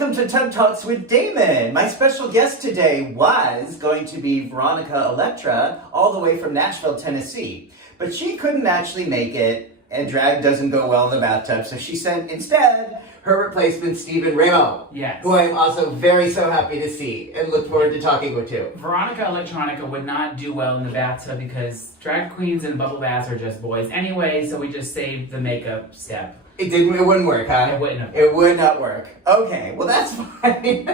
welcome to Tub Talks with Damon. My special guest today was going to be Veronika Electonika, all the way from Nashville, Tennessee. But she couldn't actually make it, and drag doesn't go well in the bathtub, so she sent instead her replacement, Raimo. Yes. Who I'm also so happy to see and look forward to talking with you. Veronika Electonika would not do well in the bathtub because drag queens and bubble baths are just boys anyway, so we just saved the makeup step. It wouldn't work, huh? It would not work. Okay, well that's fine. It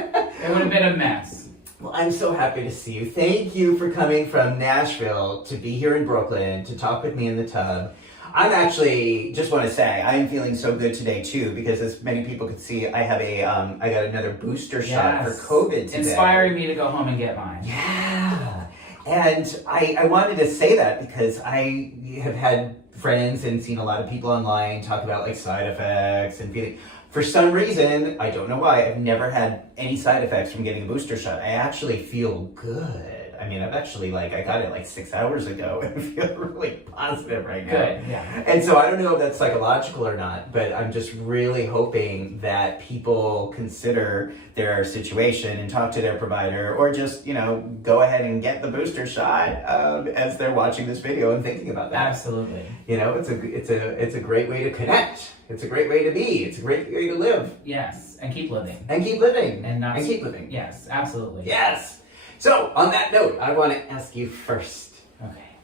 would have been a mess. Well, I'm so happy to see you. Thank you for coming from Nashville to be here in Brooklyn to talk with me in the tub. I'm actually, just want to say, I am feeling so good today too, because as many people could see, I have I got another booster shot for COVID today. Inspiring me to go home and get mine. Yeah. And I wanted to say that because I have had friends and seen a lot of people online talk about like side effects and feeling. For some reason, I don't know why, I've never had any side effects from getting a booster shot. I actually feel good. I mean, I've actually I got it like 6 hours ago and I feel really positive right now. Good, yeah. And so I don't know if that's psychological or not, but I'm just really hoping that people consider their situation and talk to their provider, or just, go ahead and get the booster shot as they're watching this video and thinking about that. Absolutely. It's a great way to connect. It's a great way to be. It's a great way to live. Yes, and keep living. And keep living. And keep living. Yes, absolutely. Yes. So, on that note, I want to ask you first. Okay.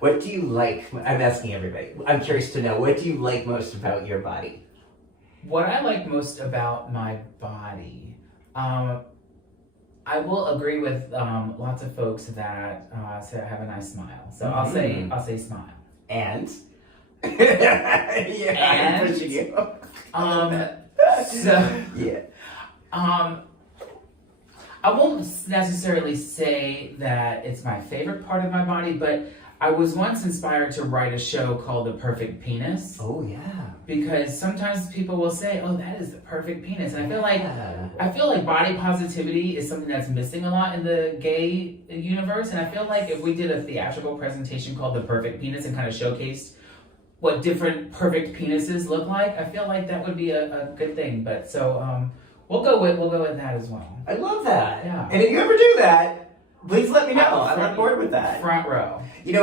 What do you like? I'm asking everybody. I'm curious to know, what do you like most about your body? What I like most about my body, I will agree with lots of folks that say I have a nice smile. So I'll say smile. And? I'm pushing you. I won't necessarily say that it's my favorite part of my body, but I was once inspired to write a show called The Perfect Penis. Oh, yeah. Because sometimes people will say, oh, that is the perfect penis. And I feel like body positivity is something that's missing a lot in the gay universe. And I feel like if we did a theatrical presentation called The Perfect Penis and kind of showcased what different perfect penises look like, I feel like that would be a good thing. But so we'll go with that as well. I love that. Yeah. And if you ever do that, please let me know. I'm on board with that. Front row. In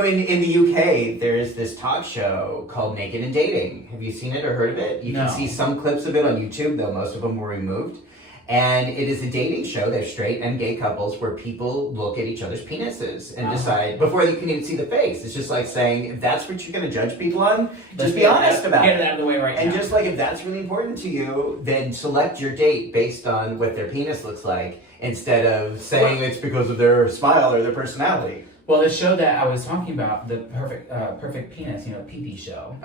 the UK, there's this talk show called Naked and Dating. Have you seen it or heard of it? You can see some clips of it on YouTube, though most of them were removed. And it is a dating show. There's straight and gay couples where people look at each other's penises and decide, before you can even see the face. It's just like saying, if that's what you're going to judge people on, just be honest about it. Get it out of the way right now. And just like if that's really important to you, then select your date based on what their penis looks like, instead of saying it's because of their smile or their personality. Well, the show that I was talking about, the Perfect Penis, pee-pee show,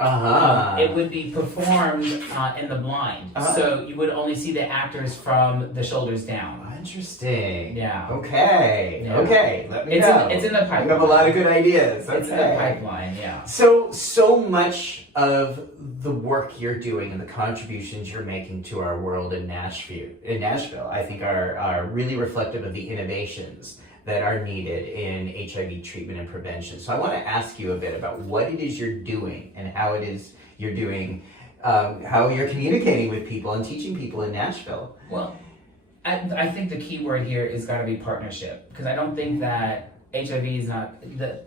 it would be performed in the blind. So you would only see the actors from the shoulders down. Interesting. Yeah. Okay. Yeah. Okay. Let me know. It's in the pipeline. You have a lot of good ideas. It's in the pipeline, yeah. So much of the work you're doing and the contributions you're making to our world in Nashville, I think are really reflective of the innovations that are needed in HIV treatment and prevention. So I want to ask you a bit about what it is you're doing and how it is you're doing, how you're communicating with people and teaching people in Nashville. Well, I think the key word here is got to be partnership, because I don't think that HIV is not, the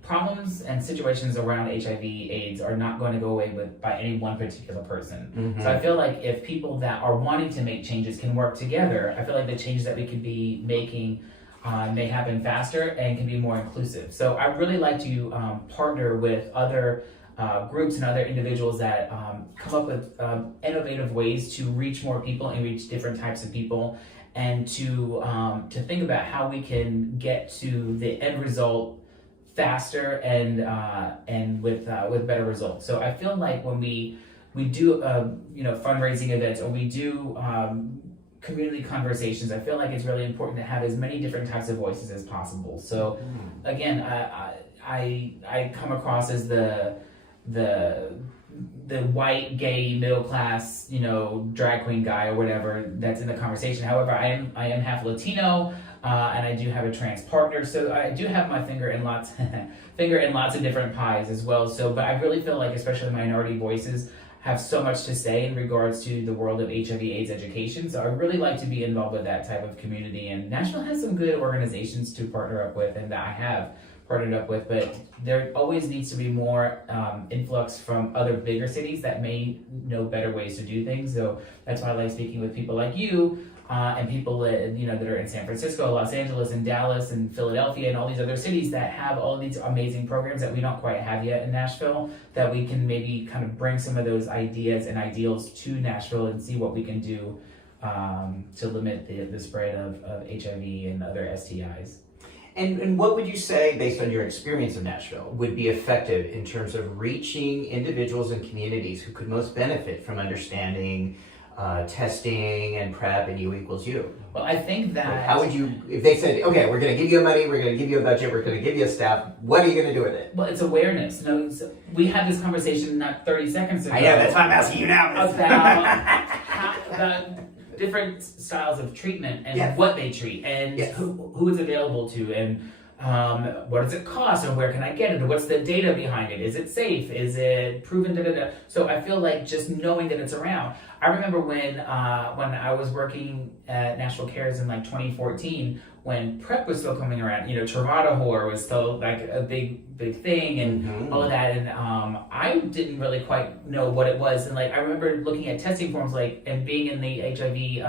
problems and situations around HIV/AIDS are not going to go away by any one particular person. Mm-hmm. So I feel like if people that are wanting to make changes can work together, I feel like the changes that we could be making may happen faster and can be more inclusive. So I really like to partner with other groups and other individuals that come up with innovative ways to reach more people and reach different types of people, and to think about how we can get to the end result faster and with better results. So I feel like when we do fundraising events, or we do community conversations, I feel like it's really important to have as many different types of voices as possible. So again, I come across as the white, gay, middle class, drag queen guy or whatever that's in the conversation. However, I am half Latino, and I do have a trans partner, so I do have my finger in lots of different pies as well. So, but I really feel like, especially minority voices, have so much to say in regards to the world of HIV/AIDS education. So I really like to be involved with that type of community. And Nashville has some good organizations to partner up with, and that I have partnered up with. But there always needs to be more influx from other bigger cities that may know better ways to do things. So that's why I like speaking with people like you. And people that are in San Francisco, Los Angeles, and Dallas, and Philadelphia, and all these other cities that have all these amazing programs that we don't quite have yet in Nashville, that we can maybe kind of bring some of those ideas and ideals to Nashville and see what we can do to limit the spread of HIV and other STIs. And what would you say, based on your experience of Nashville, would be effective in terms of reaching individuals and communities who could most benefit from understanding testing and PrEP and U equals U? Well, I think that... How would you, if they said, okay, we're going to give you money, we're going to give you a budget, we're going to give you a staff, what are you going to do with it? Well, it's awareness. We had this conversation not 30 seconds ago. I know, that's why I'm asking you now. About different styles of treatment and Yes. what they treat and Yes. who it's available to and what does it cost and where can I get it and what's the data behind it? Is it safe? Is it proven? So I feel like just knowing that it's around. I remember when I was working at Nashville Cares in like 2014, when PrEP was still coming around, Truvada was still like a big thing and all of that, and I didn't really quite know what it was, and like I remember looking at testing forms and being in the HIV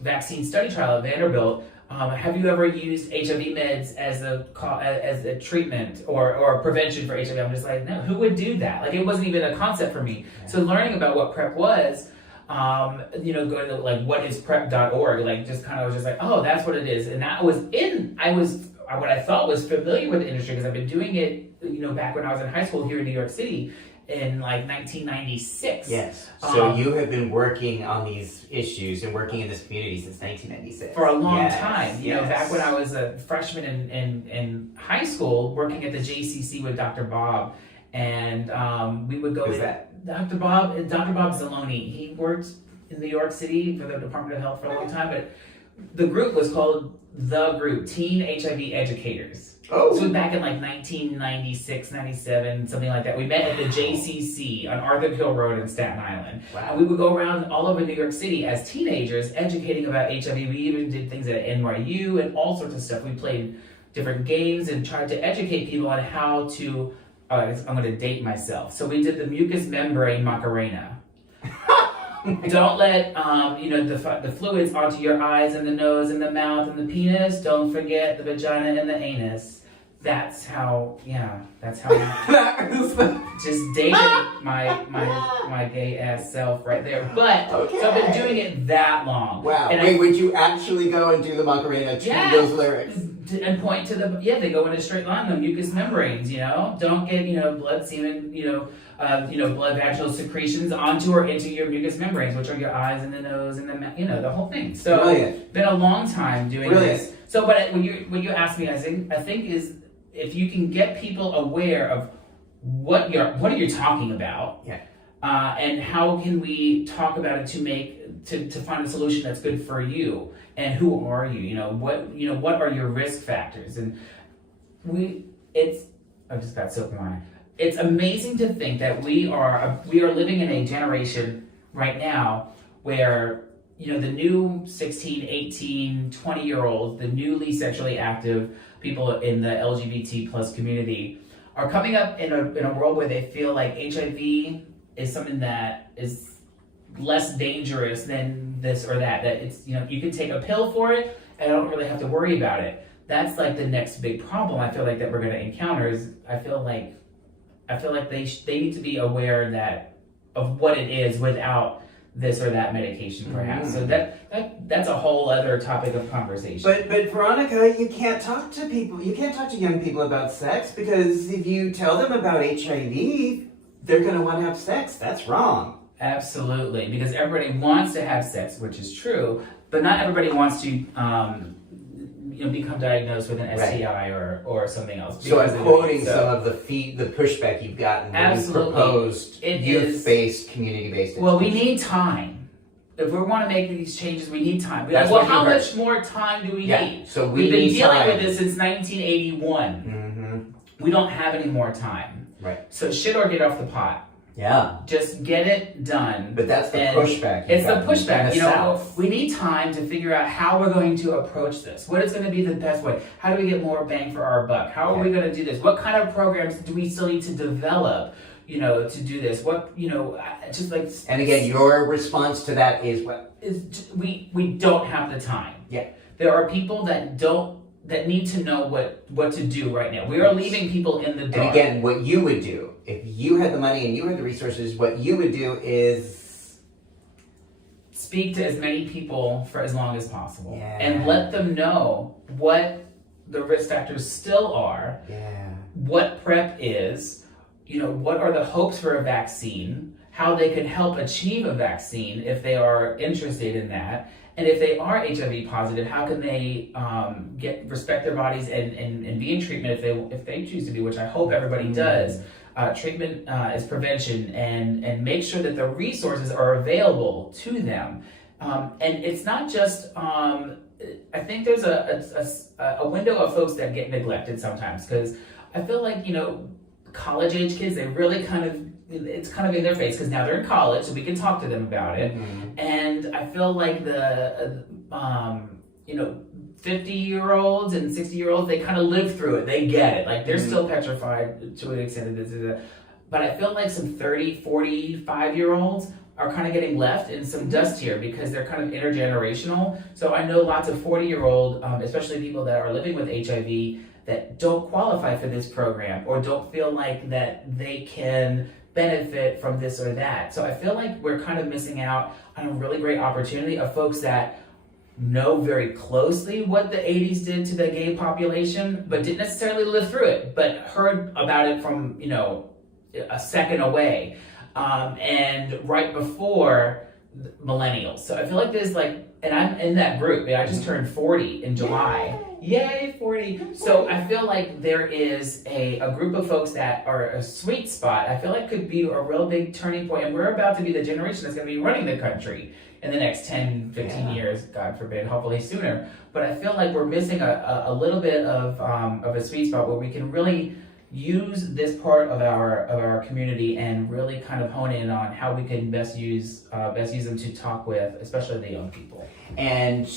vaccine study trial at Vanderbilt. Have you ever used HIV meds as a treatment or prevention for HIV? I'm just like, no, who would do that? Like, it wasn't even a concept for me. Yeah. So learning about what PrEP was, going to like whatisprep.org, like just kind of was just like, oh, that's what it is. And what I thought was familiar with the industry because I've been doing it, back when I was in high school here in New York City in like 1996. Yes. So you have been working on these issues and working in this community since 1996. For a long time. Yes. Back when I was a freshman in high school, working at the JCC with Dr. Bob, and we would go. Who's that? Dr. Bob Zaloni. He worked in New York City for the Department of Health for a long time, but the group was called Teen HIV Educators. Oh. So back in like 1996, 97, something like that. We met at the JCC on Arthur Hill Road in Staten Island. Wow. And we would go around all over New York City as teenagers educating about HIV. We even did things at NYU and all sorts of stuff. We played different games and tried to educate people on how to, I'm going to date myself. So we did the mucous membrane Macarena. Don't let the fluids onto your eyes and the nose and the mouth and the penis. Don't forget the vagina and the anus. That's how I just dated my gay ass self right there. But okay. So I've been doing it that long. Wow. And would you actually go and do the Macarena to those lyrics? And point to they go in a straight line, the mucous membranes, don't get, blood, semen, blood vaginal secretions onto or into your mucous membranes, which are your eyes and the nose and the mouth, the whole thing. So Brilliant. Been a long time doing this. So, but when you ask me, I think is if you can get people aware of what are you talking about, and how can we talk about it to find a solution that's good for you, and who are you? What are your risk factors? And I've just got soap in my eye. It's amazing to think that we are living in a generation right now where the new 16, 18, 20-year-olds, the newly sexually active people in the LGBT plus community are coming up in a world where they feel like HIV is something that is less dangerous than this or that. That it's, you can take a pill for it and I don't really have to worry about it. That's like the next big problem I feel like that we're going to encounter is I feel like they need to be aware of what it is without this or that medication, perhaps. So that's a whole other topic of conversation. But Veronika, you can't talk to young people about sex because if you tell them about HIV, they're going to want to have sex. That's wrong. Absolutely, because everybody wants to have sex, which is true, but not everybody wants to become diagnosed with an STI or something else. So I'm quoting some of the pushback you've gotten when you proposed youth-based, community-based. Well, we need time. If we want to make these changes, we need time. How much more time do we need? So we've been dealing with this since 1981. We don't have any more time. Right. So shit or get off the pot. Yeah. Just get it done. But that's the And pushback. It's the pushback. In the South. We need time to figure out how we're going to approach this. What is going to be the best way? How do we get more bang for our buck? How are we going to do this? What kind of programs do we still need to develop, to do this? What, just like... And again, your response to that is what? We don't have the time. Yeah. There are people that need to know what to do right now. We are leaving people in the dark. And again, what you would do, if you had the money and you had the resources, what you would do is... speak to as many people for as long as possible. Yeah. And let them know what the risk factors still are, what PrEP is, what are the hopes for a vaccine, how they can help achieve a vaccine if they are interested in that. And if they are HIV positive, how can they respect their bodies and be in treatment if they choose to be, which I hope everybody does. Treatment is prevention, and make sure that the resources are available to them. And it's not just, I think there's a window of folks that get neglected sometimes, because I feel like, college age kids, they really it's kind of in their face, because now they're in college, so we can talk to them about it. Mm-hmm. And I feel like the 50-year-olds and 60-year-olds, they kind of live through it. They get it. Like, they're still petrified to an extent. But I feel like some 30, 45-year-olds are kind of getting left in some dust here, because they're kind of intergenerational. So I know lots of 40-year-old, especially people that are living with HIV, that don't qualify for this program or don't feel like that they can benefit from this or that. So I feel like we're kind of missing out on a really great opportunity of folks that know very closely what the 80s did to the gay population, but didn't necessarily live through it, but heard about it from, a second away, and right before millennials. So I feel like there's and I'm in that group. I just turned 40 in July. Yay, 40. So I feel like there is a group of folks that are a sweet spot. I feel like could be a real big turning point, and we're about to be the generation that's going to be running the country in the next 10, 15 years, God forbid, hopefully sooner. But I feel like we're missing a little bit of a sweet spot where we can really use this part of our community and really kind of hone in on how we can best use them to talk with, especially the young people. And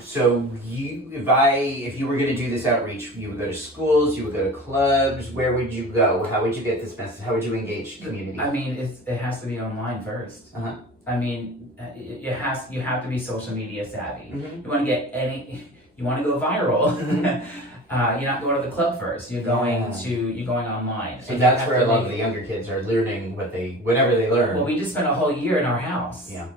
so if you were going to do this outreach, you would go to schools, you would go to clubs. Where would you go? How would you get this message? How would you engage the community? I mean, it has to be online first. Uh-huh. I mean, you have to be social media savvy. Mm-hmm. You want to go viral. You're not going to the club first. You're going online. So that's where a lot of the younger kids are learning whatever they learn. Well, we just spent a whole year in our house. Yeah.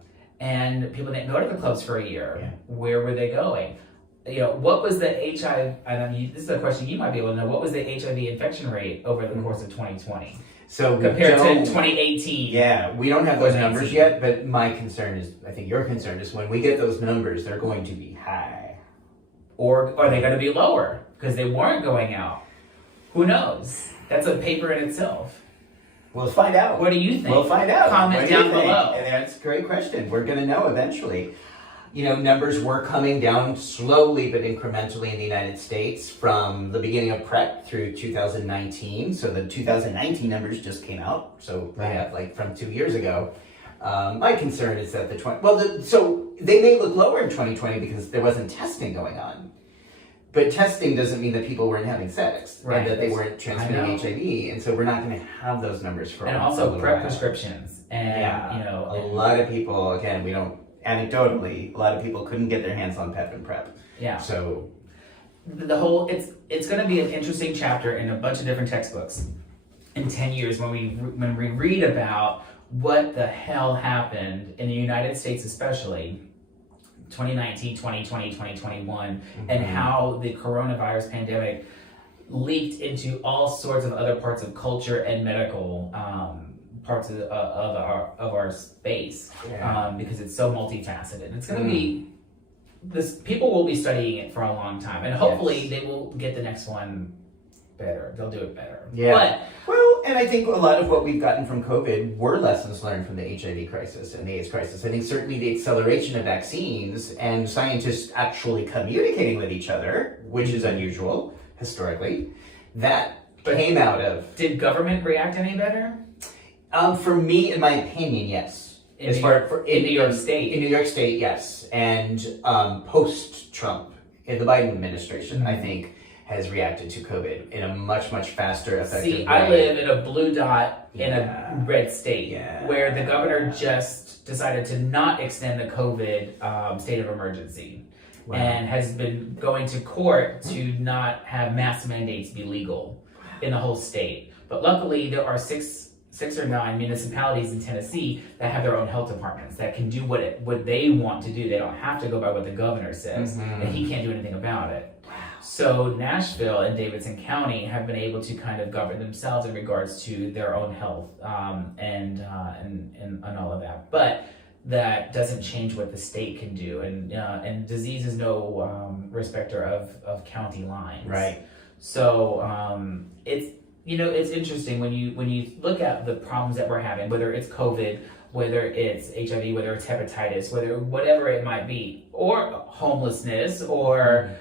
And people didn't go to the clubs for a year. Yeah. Where were they going? What was the HIV? I mean, this is a question you might be able to know. What was the HIV infection rate over the course of 2020? So compared to 2018. Yeah, we don't have those numbers yet. But my concern is, I think your concern is, when we get those numbers, they're going to be high. Or are they going to be lower because they weren't going out? Who knows? That's a paper in itself. We'll find out. What do you think? We'll find out. Comment down below. And that's a great question. We're going to know eventually. Numbers were coming down slowly but incrementally in the United States from the beginning of PrEP through 2019. So the 2019 numbers just came out. So we have from 2 years ago. My concern is that so they may look lower in 2020 because there wasn't testing going on. But testing doesn't mean that people weren't having sex, right? And that they weren't transmitting HIV, and so we're not going to have those numbers for. And also PrEP prescriptions, and a lot of people. Again, we don't anecdotally. A lot of people couldn't get their hands on PEP and PrEP. Yeah. So the whole it's going to be an interesting chapter in a bunch of different textbooks in 10 years when we read about what the hell happened in the United States, especially 2019, 2020, 2021, and how the coronavirus pandemic leaked into all sorts of other parts of culture and medical parts of our space, because it's so multifaceted. It's going to be people will be studying it for a long time, and hopefully they will get the next one better. They'll do it better. Yeah. And I think a lot of what we've gotten from COVID were lessons learned from the HIV crisis and the AIDS crisis. I think certainly the acceleration of vaccines and scientists actually communicating with each other, which is unusual historically, came out of. Did government react any better? For me, in my opinion, yes. In New York State. In New York State, yes. And post-Trump, in the Biden administration, I think, has reacted to COVID in a much, much faster, effective way. See, I live in a blue dot in a red state where the governor just decided to not extend the COVID state of emergency and has been going to court to not have mask mandates be legal in the whole state. But luckily, there are six or nine municipalities in Tennessee that have their own health departments that can do what they want to do. They don't have to go by what the governor says, and he can't do anything about it. So Nashville and Davidson County have been able to kind of govern themselves in regards to their own health and all of that. But that doesn't change what the state can do, and disease is no respecter of county lines. Right. So it's interesting when you look at the problems that we're having, whether it's COVID, whether it's HIV, whether it's hepatitis, whatever it might be, or homelessness, or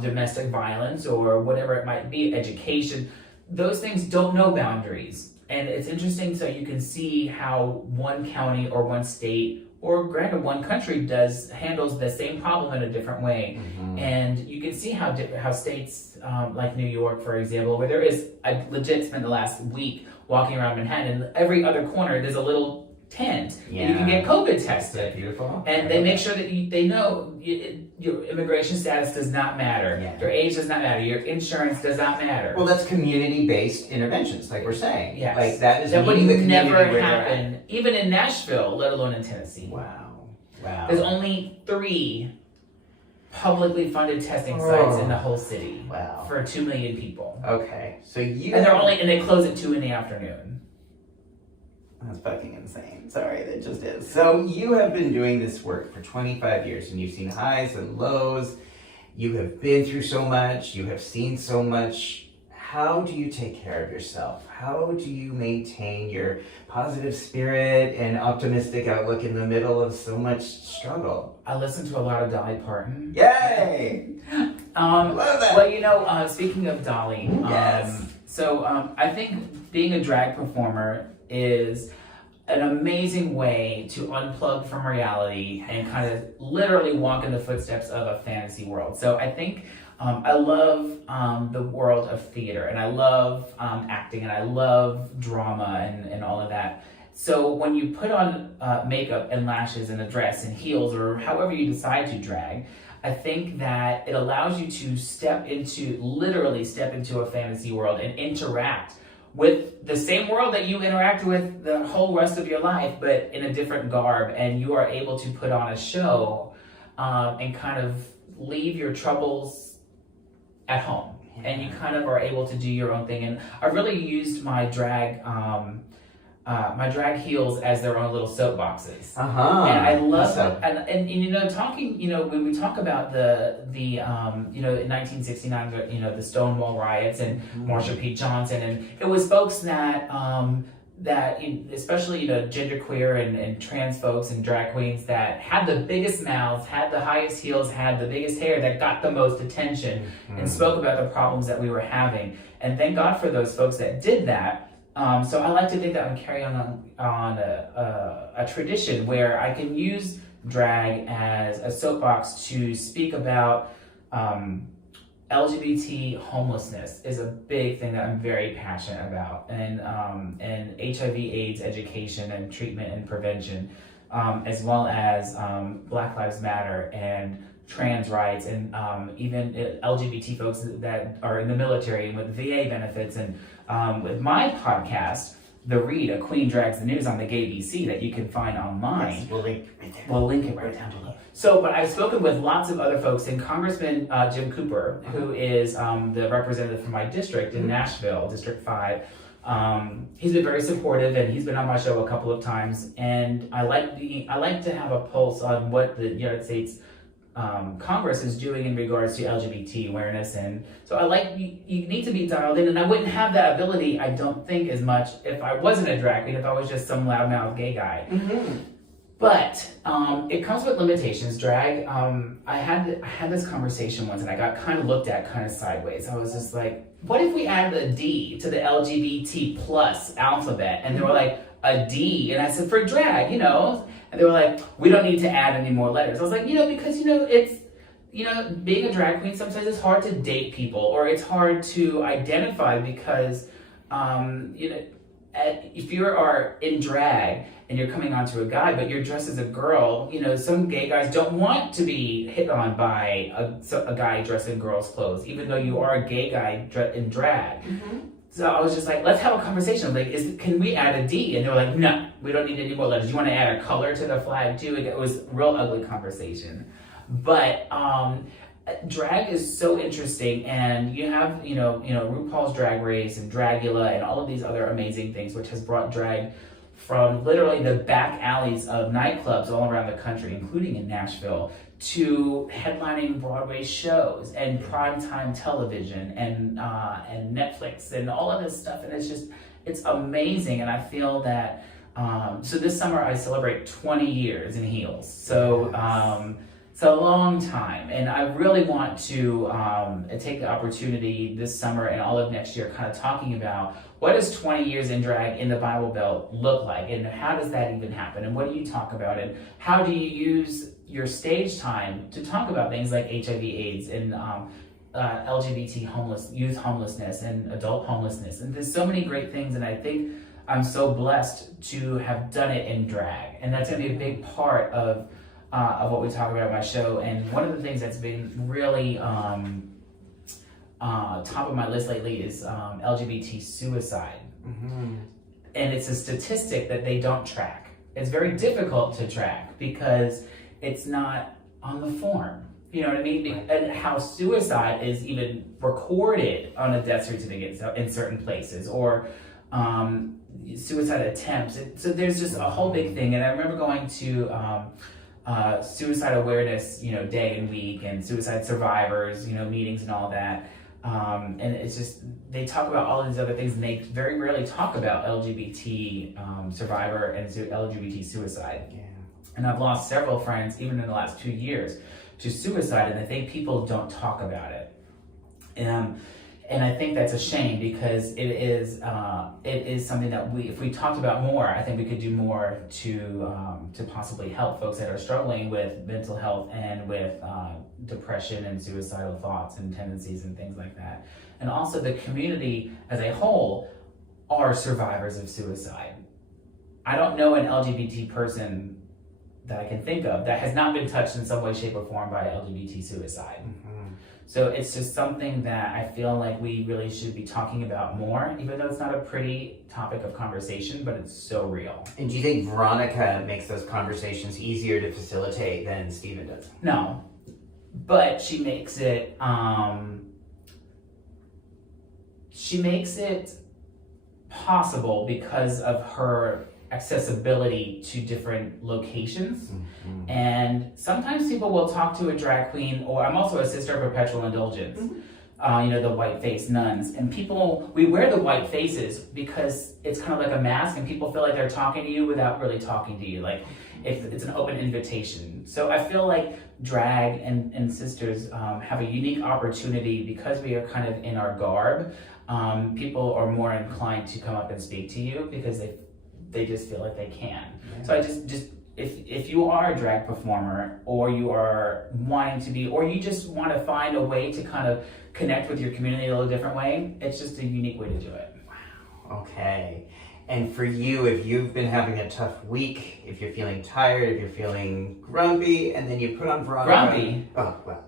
domestic violence, or whatever it might be, education. Those things don't know boundaries. And it's interesting, so you can see how one county or one state, or granted one country, handles the same problem in a different way. And you can see how states like New York, for example, where there is, I legit spent the last week walking around Manhattan, and every other corner there's a little tent that you can get COVID tested. Beautiful. And they make sure that they know your immigration status does not matter. Your age does not matter. Your insurance does not matter. Well, that's community-based interventions, like we're saying. Yes. Like that would meeting the never community happen, even in Nashville, let alone in Tennessee. Wow. There's only 3 publicly funded testing sites in the whole city for 2 million people. Okay, so and they close at 2 p.m. That's fucking insane. Sorry, that just is. So you have been doing this work for 25 years, and you've seen highs and lows. You have been through so much. You have seen so much. How do you take care of yourself? How do you maintain your positive spirit and optimistic outlook in the middle of so much struggle? I listen to a lot of Dolly Parton. Yay! Love that. Well, speaking of Dolly, yes. I think being a drag performer is an amazing way to unplug from reality and kind of literally walk in the footsteps of a fantasy world. So I think I love the world of theater, and I love acting, and I love drama and all of that. So when you put on makeup and lashes and a dress and heels, or however you decide to drag, I think that it allows you to literally step into a fantasy world and interact with the same world that you interact with the whole rest of your life, but in a different garb, and you are able to put on a show and kind of leave your troubles at home, and you kind of are able to do your own thing. And I really used my drag heels as their own little soapboxes. And I love that. And talking, when we talk about the in 1969, the Stonewall riots and Marsha P. Johnson, and it was folks that especially genderqueer and trans folks and drag queens that had the biggest mouths, had the highest heels, had the biggest hair, that got the most attention and spoke about the problems that we were having. And thank God for those folks that did that. So I like to think that I'm carrying on a tradition where I can use drag as a soapbox to speak about LGBT homelessness is a big thing that I'm very passionate about, and HIV/AIDS education and treatment and prevention, as well as Black Lives Matter and trans rights, and even LGBT folks that are in the military and with VA benefits, and with my podcast, The Read, A Queen Drags the News, on the Gay BC that you can find online. Yes, we'll link right there. We'll link it right down below. So, but I've spoken with lots of other folks, and Congressman Jim Cooper, who is the representative from my district in Nashville, District 5, he's been very supportive, and he's been on my show a couple of times, and I like to have a pulse on what the United States Congress is doing in regards to LGBT awareness. And so you need to be dialed in, and I wouldn't have that ability, I don't think, as much if I wasn't a drag queen, if I was just some loudmouth gay guy. But it comes with limitations. Drag, I had this conversation once, and I got kind of looked at kind of sideways. I was just like, what if we added a D to the LGBT plus alphabet? And they were like, a D, and I said, for drag, and they were like, we don't need to add any more letters. I was like, because it's, being a drag queen, sometimes it's hard to date people, or it's hard to identify because, if you are in drag and you're coming onto a guy, but you're dressed as a girl, some gay guys don't want to be hit on by a guy dressed in girl's clothes, even though you are a gay guy in drag. Mm-hmm. So I was just like, let's have a conversation. Like, can we add a D? And they were like, no, we don't need any more letters. You want to add a color to the flag too? It was a real ugly conversation. But drag is so interesting, and you have RuPaul's Drag Race and Dragula and all of these other amazing things, which has brought drag from literally the back alleys of nightclubs all around the country, including in Nashville, to headlining Broadway shows and primetime television and Netflix and all of this stuff, and it's amazing. And I feel that so this summer I celebrate 20 years in heels. So. It's a long time, and I really want to take the opportunity this summer and all of next year kind of talking about what does 20 years in drag in the Bible Belt look like, and how does that even happen, and what do you talk about, and how do you use your stage time to talk about things like HIV/AIDS and LGBT youth homelessness and adult homelessness, and there's so many great things, and I think I'm so blessed to have done it in drag, and that's going to be a big part of what we talk about in my show. And one of the things that's been really top of my list lately is LGBT suicide. Mm-hmm. And it's a statistic that they don't track. It's very difficult to track because it's not on the form. You know what I mean? And how suicide is even recorded on a death certificate in certain places, or suicide attempts. So there's just a whole big thing. And I remember going to suicide awareness, day and week, and suicide survivors, meetings and all that. And it's just, they talk about all of these other things, and they very rarely talk about LGBT survivor and LGBT suicide. Yeah. And I've lost several friends, even in the last 2 years, to suicide, and I think people don't talk about it. And I think that's a shame, because it is something that if we talked about more, I think we could do more to possibly help folks that are struggling with mental health and with depression and suicidal thoughts and tendencies and things like that. And also the community as a whole are survivors of suicide. I don't know an LGBT person that I can think of that has not been touched in some way, shape, or form by LGBT suicide. Mm-hmm. So it's just something that I feel like we really should be talking about more, even though it's not a pretty topic of conversation, but it's so real. And do you think Veronika makes those conversations easier to facilitate than Steven does? No, but she makes it possible because of her accessibility to different locations. Mm-hmm. And sometimes people will talk to a drag queen, or I'm also a sister of perpetual indulgence, mm-hmm. The white-faced nuns. And we wear the white faces because it's kind of like a mask, and people feel like they're talking to you without really talking to you. Like, if it's an open invitation. So I feel like drag and sisters have a unique opportunity because we are kind of in our garb. People are more inclined to come up and speak to you because they just feel like they can. Yeah. So I just if you are a drag performer, or you are wanting to be, or you just want to find a way to kind of connect with your community a little different way, it's just a unique way to do it. Wow. Okay. And for you, if you've been having a tough week, if you're feeling tired, if you're feeling grumpy, and then you put on Veronika. Grumpy? Oh, well,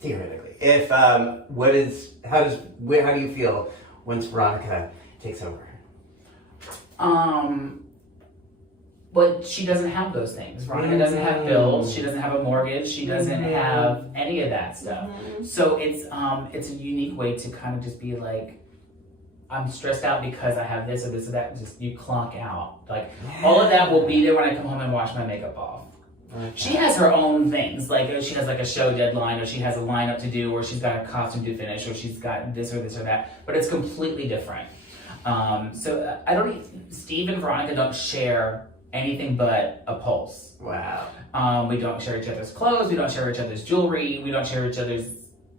theoretically. How do you feel once Veronika takes over? But she doesn't have those things. Veronika doesn't have bills. She doesn't have a mortgage. She doesn't have any of that stuff. Mm-hmm. So it's a unique way to kind of just be like, I'm stressed out because I have this or this or that. Just you clock out. Like, all of that will be there when I come home and wash my makeup off. Okay. She has her own things. Like, she has like a show deadline, or she has a lineup to do, or she's got a costume to finish, or she's got this or that. But it's completely different. So Steve and Veronika don't share anything but a pulse. Wow. We don't share each other's clothes. We don't share each other's jewelry. We don't share each other's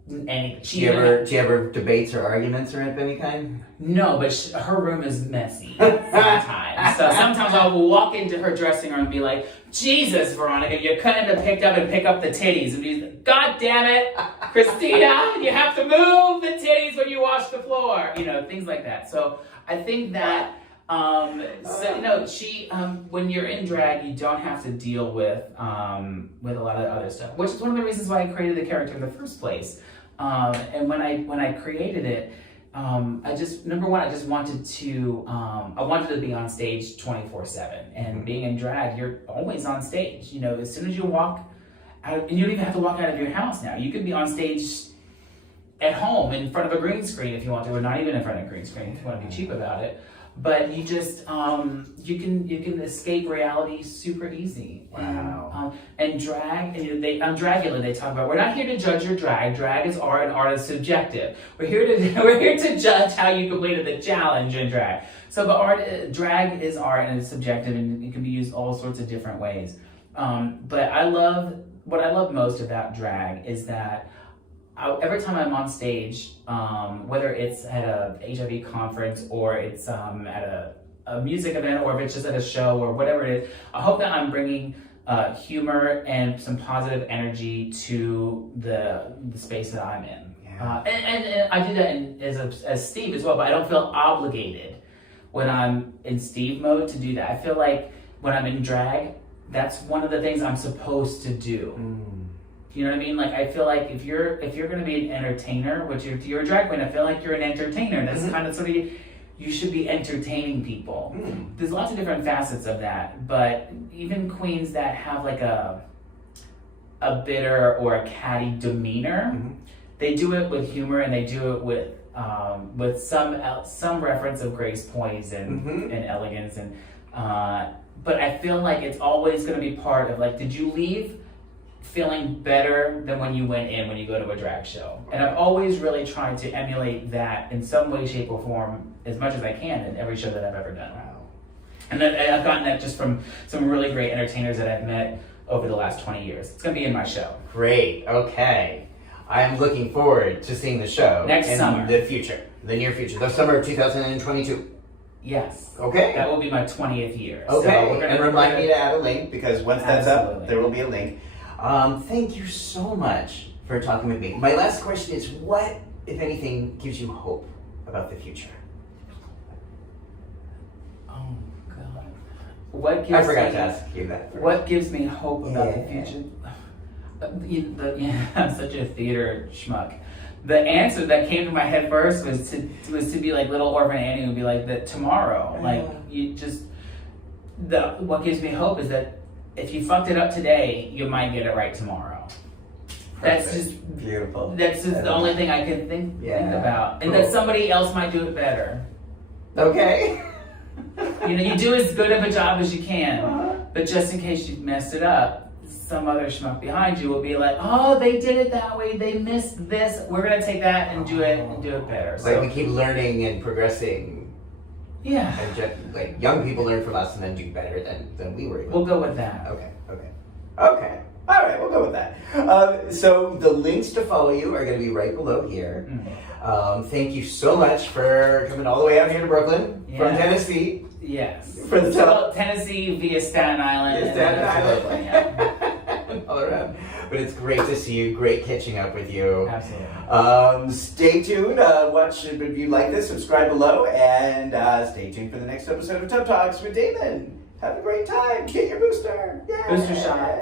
And Do you ever debates or arguments or of any kind? No, but her room is messy sometimes. So sometimes I'll walk into her dressing room and be like, Jesus, Veronika, you couldn't have picked up the titties. And be like, God damn it, Christina, you have to move the titties when you wash the floor. You know, things like that. So I think that, when you're in drag, you don't have to deal with a lot of other stuff, which is one of the reasons why I created the character in the first place. And when I created it, I just wanted to be on stage 24/7. And being in drag, you're always on stage. You know, as soon as you walk out, and you don't even have to walk out of your house now. You can be on stage at home in front of a green screen if you want to, or not even in front of a green screen if you want to be cheap about it. But you just you can escape reality super easy. Wow. And drag, and on Dragula they talk about, we're not here to judge your drag. Drag is art, and art is subjective. We're here to judge how you completed the challenge in drag. So, but drag is art, and it's subjective, and it can be used all sorts of different ways. But what I love most about drag is that every time I'm on stage, whether it's at a HIV conference or it's at a music event or if it's just at a show or whatever it is, I hope that I'm bringing humor and some positive energy to the space that I'm in. Yeah. And I do that as Steve as well, but I don't feel obligated when I'm in Steve mode to do that. I feel like when I'm in drag, that's one of the things I'm supposed to do. You know what I mean? Like, I feel like if you're going to be an entertainer, which if you're a drag queen, I feel like you're an entertainer. That's kind of sort of, you should be entertaining people. There's lots of different facets of that, but even queens that have like a bitter or a catty demeanor, they do it with humor, and they do it with some reference of grace, poise, and elegance, and but I feel like it's always going to be part of, like, did you leave feeling better than when you went in when you go to a drag show? And I've always really tried to emulate that in some way, shape, or form as much as I can in every show that I've ever done. Wow. And I've gotten that just from some really great entertainers that I've met over the last 20 years. It's going to be in my show. Great. Okay. I'm looking forward to seeing the show next summer. In the near future, the summer of 2022. Yes. Okay. That will be my 20th year. Okay. So and remind me to add a link, because once that's up, there will be a link. Thank you so much for talking with me. My last question is, what, if anything, gives you hope about the future? Oh, God. I forgot to ask you that first. What gives me hope about the future? I'm such a theater schmuck. The answer that came to my head first was to be like little Orphan Annie, would be like that tomorrow. Like, what gives me hope is that if you fucked it up today, you might get it right tomorrow. Perfect. That's just beautiful. That's just the only thing I can think about, and that somebody else might do it better. Okay. You do as good of a job as you can, but just in case you messed it up, some other schmuck behind you will be like, oh, they did it that way, they missed this, we're gonna take that and do it better. Like, we keep learning and progressing. Yeah. And just, like, young people learn from us and then do better than we were able to. We'll go with that. Okay. All right, we'll go with that. So the links to follow you are going to be right below here. Thank you so much for coming all the way out here to Brooklyn from Tennessee. Yes. For Tennessee via Staten Island. And all around. But it's great to see you. Great catching up with you. Absolutely. Stay tuned. Watch if you like this. Subscribe below, and stay tuned for the next episode of Tub Talks with Damon. Have a great time. Get your booster. Yay. Booster shot.